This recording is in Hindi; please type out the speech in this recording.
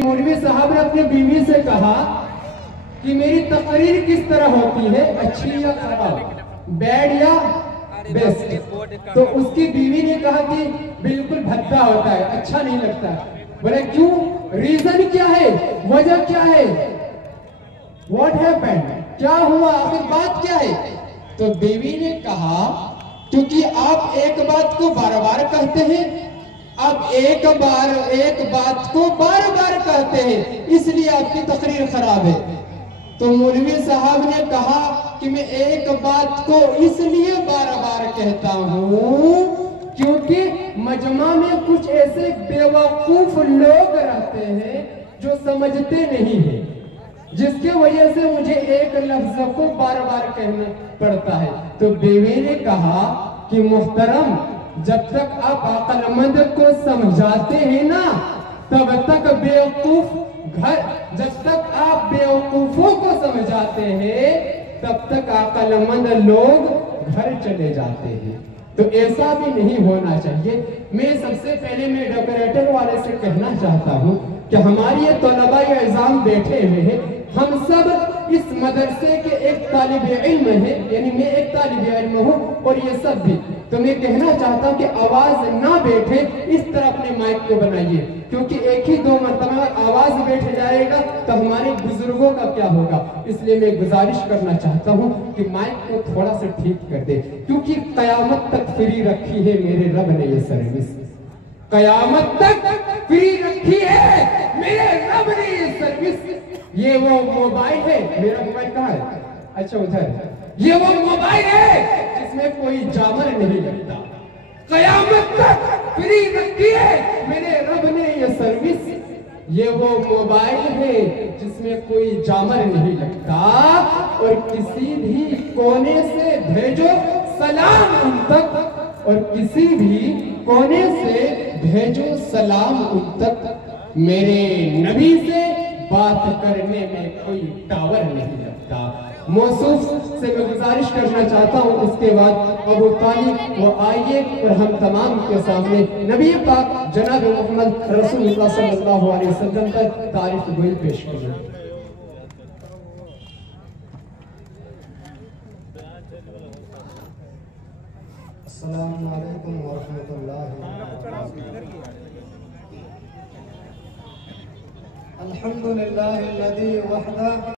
मौलवी साहब ने अपनी बीवी से कहा कि मेरी तकरीर किस तरह होती है, अच्छी या खराब, बैड या बेस्ट। तो उसकी बीवी ने कहा कि बिल्कुल भद्दा होता है, अच्छा नहीं लगता। बोले क्यों, रीजन क्या है, वजह क्या है, व्हाट हैपेंड, क्या हुआ, आखिर बात क्या है। तो बीवी ने कहा क्योंकि आप एक बात को बार बार कहते हैं, आप एक बात को बार बार कहते हैं, इसलिए आपकी तकरीर खराब है। तो मौलवी साहब ने कहा कि मैं एक बात को इसलिए बार बार कहता हूं क्योंकि मजमा में कुछ ऐसे बेवकूफ लोग रहते हैं जो समझते नहीं है, जिसके वजह से मुझे एक लफ्ज को बार बार कहना पड़ता है। तो बीवी ने कहा कि मुहतरम, जब तक आप अक्लमंद को समझाते हैं ना, तब तक बेवकूफ घर, जब तक आप बेवकूफों को समझाते हैं तब तक अक्लमंद लोग घर चले जाते हैं। तो ऐसा भी नहीं होना चाहिए। मैं सबसे पहले मैं डेकोरेटर वाले से कहना चाहता हूँ कि हमारी ये तलबा-ए इज़ाम बैठे हुए हैं, हम सब इस मदरसे के एक तालिब इल्म है, यानी मैं एक तालिब इल्म हूँ और ये सब भी। तो मैं कहना चाहता हूँ कि आवाज ना बैठे, इस तरह अपने माइक को बनाइए, क्योंकि एक ही दो मरतबा आवाज बैठ जाएगा तो हमारे बुजुर्गों का क्या होगा। इसलिए मैं गुजारिश करना चाहता हूँ कि माइक को थोड़ा सा ठीक कर दे, क्योंकि कयामत तक फ्री रखी है मेरे रब ने ये सर्विस, कयामत तक फ्री रखी है मेरे रब ने ये सर्विस। ये वो मोबाइल है, मेरा मोबाइल कहाँ है, अच्छा उधर, ये वो मोबाइल है जिसमें कोई जामर नहीं लगता, कयामत तक फ्री रखी है मेरे रब ने ये सर्विस। ये वो मोबाइल है जिसमें कोई जामर नहीं लगता, और किसी भी कोने से भेजो सलाम उन तक, और किसी भी कोने से भेजो सलाम उन तक, मेरे नबी से बात करने में कोई टावर नहीं लगता। मौसूफ से मैं गुजारिश करना चाहता हूँ, उसके बाद अबू तालिब वो आइए और हम तमाम के सामने नबी पाक जनाब मोहम्मद रसूलुल्लाह सल्लल्लाहु अलैहि वसल्लम का तारीफ गोई पेश करें। अस्सलामु अलैकुम व रहमतुल्लाहि व बरकातुहू। अल्हम्दुलिल्लाहिल्लज़ी वहदा